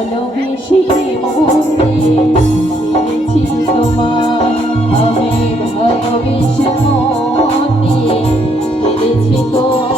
ভালোবেসে মন দিয়ে ছেড়েছি তোমায়, আমি ভালোবেসে মন দিয়ে ছেড়েছি তোমায়।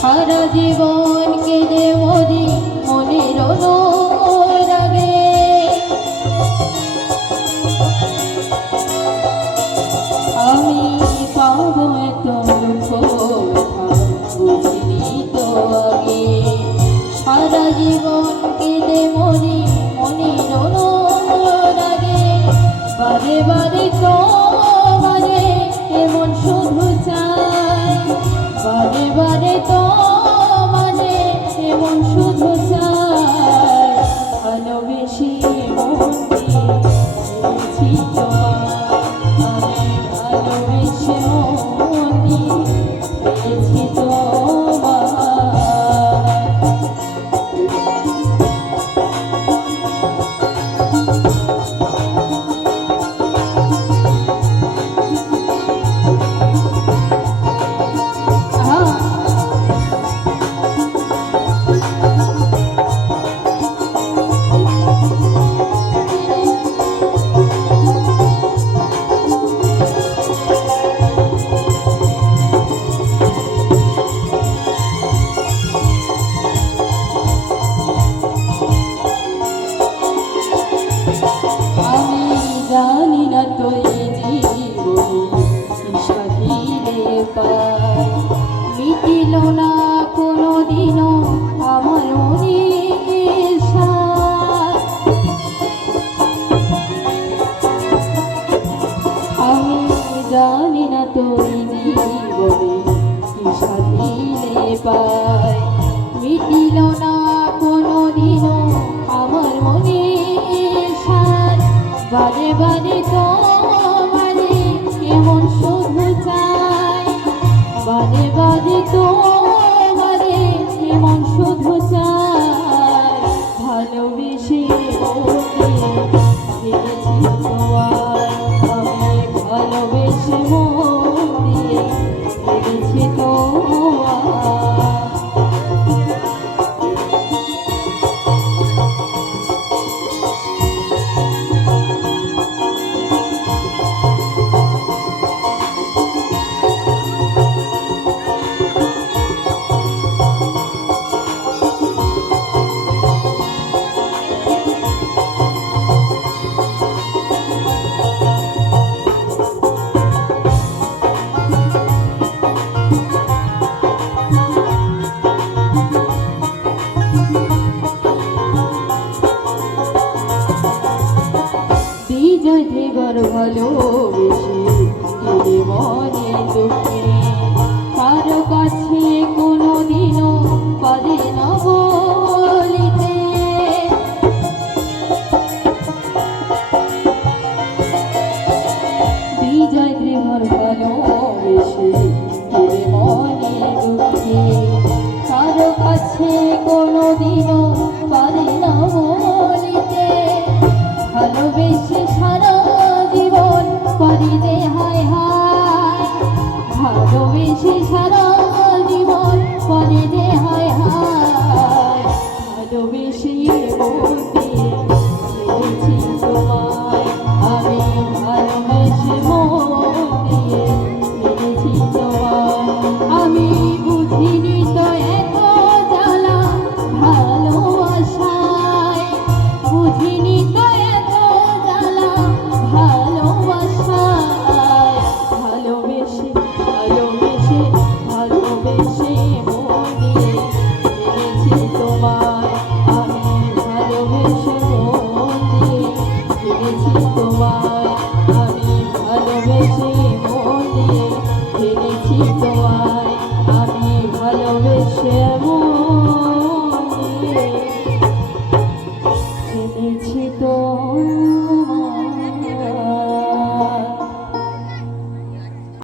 সারা জীবন কেঁদে মরি মনের অনুরাগে, আমি পাবো এত দুঃখ বুঝিনি তো আগে। সারা জীবন কেঁদে মরি মনের অনুরাগে, বারে বারে তোমারে এমন শুধু চাই, বারে বারে তোমারে এমন শুধু চাই। ভালোবেসে মন দিয়ে ছেড়েছি তোমায়, আমি ভালোবেসে মন দিয়ে ছেড়েছি তোমায়। জানি না তো এই জীবনে সাথীরে পাই, মিটিল না কোনো দিনও আমার মনের সাথ। আমি জানি না তো এই জীবনে সাথীরে পাই, মিটিল না কোনো দিনও আমার মনের সাথ। বারে বারে তোমারে এমন শুধু চাই, বারে বারে তোমারে এমন শুধু চাই। ভালোবেসে মন দিয়ে ছেড়েছি তোমায়, আমি ভালোবেসে মন দিয়ে ছেড়েছি তোমায়। বিজয় দেবার ভালোবেসে দিলে মনে দুঃখে, কারো কাছে কোনোদিনও পারে না বলিতে। বিজয় দেবার ভালোবেসে দিলে মনে দুঃখে, কারো কাছে কোনোদিনও পারে না বলিতে। ভালোবেসে সারা জীবন করি যে হায় হায়, ভালোবেসে সারা জীবন করি যে হায় হায়। ভালোবেসে মন দিয়ে ছেড়েছি তোমায়, আমি ভালোবেসে মন দিয়ে ছেড়েছি তোমায়। আমি বুঝিনি তো এত জ্বালা ভালোবাসায়, বুঝিনি তো এত জ্বালা ভালোবাসায়। বেশে